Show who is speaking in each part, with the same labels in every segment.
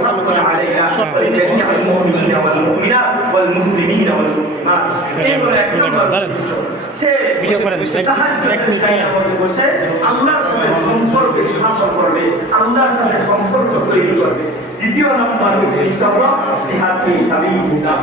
Speaker 1: চালু করা সব
Speaker 2: ولجميع المؤمنين والمؤمنات والمسلمين والمسلمات এগুলো এক নম্বর
Speaker 1: ধরেন।
Speaker 2: সে
Speaker 1: ভিডিও করেন, এক-
Speaker 2: তাহাজ্জুদের
Speaker 1: এক মিনিট
Speaker 2: জায়গায় বসে বসে আল্লাহর সাথে সম্পর্ক স্থাপন করবে আল্লাহর সাথে সম্পর্ক তৈরি করবে দ্বিতীয় নাম্বার উদ্দেশ্য হলো জিহাদি সাবিলিল্লাহ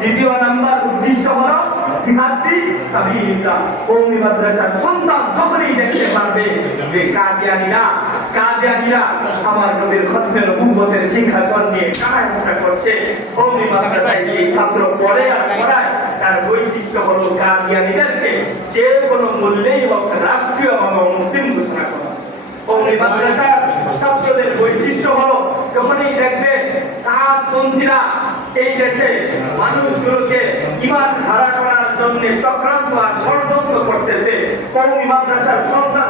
Speaker 2: দ্বিতীয় নাম্বার উদ্দেশ্য হলো জিহাদি সাবিলিল্লাহ কওমি মাদ্রাসার সন্তান যখনই দেখতে পারবে যে কাদিয়ানিরা কাদিয়ানিরা আমার নবীর খতমে নবুয়তের সিংহাসন নিয়ে কানাঘুষা করছে যে ছাত্র পড়ে আর পড়ায় তার বৈশিষ্ট্য হলো কাদিয়ানিদেরকে যে কোনো মূল্যেই হোক মুসলিম ঘোষণা করা ছাত্রদের বৈশিষ্ট্য হলো যখনই দেখবে এই দেশে মানুষগুলোকে ইমান করার জন্য চক্রান্ত আর ষড়যন্ত্র করতেছে কওমি মাদ্রাসার সন্তান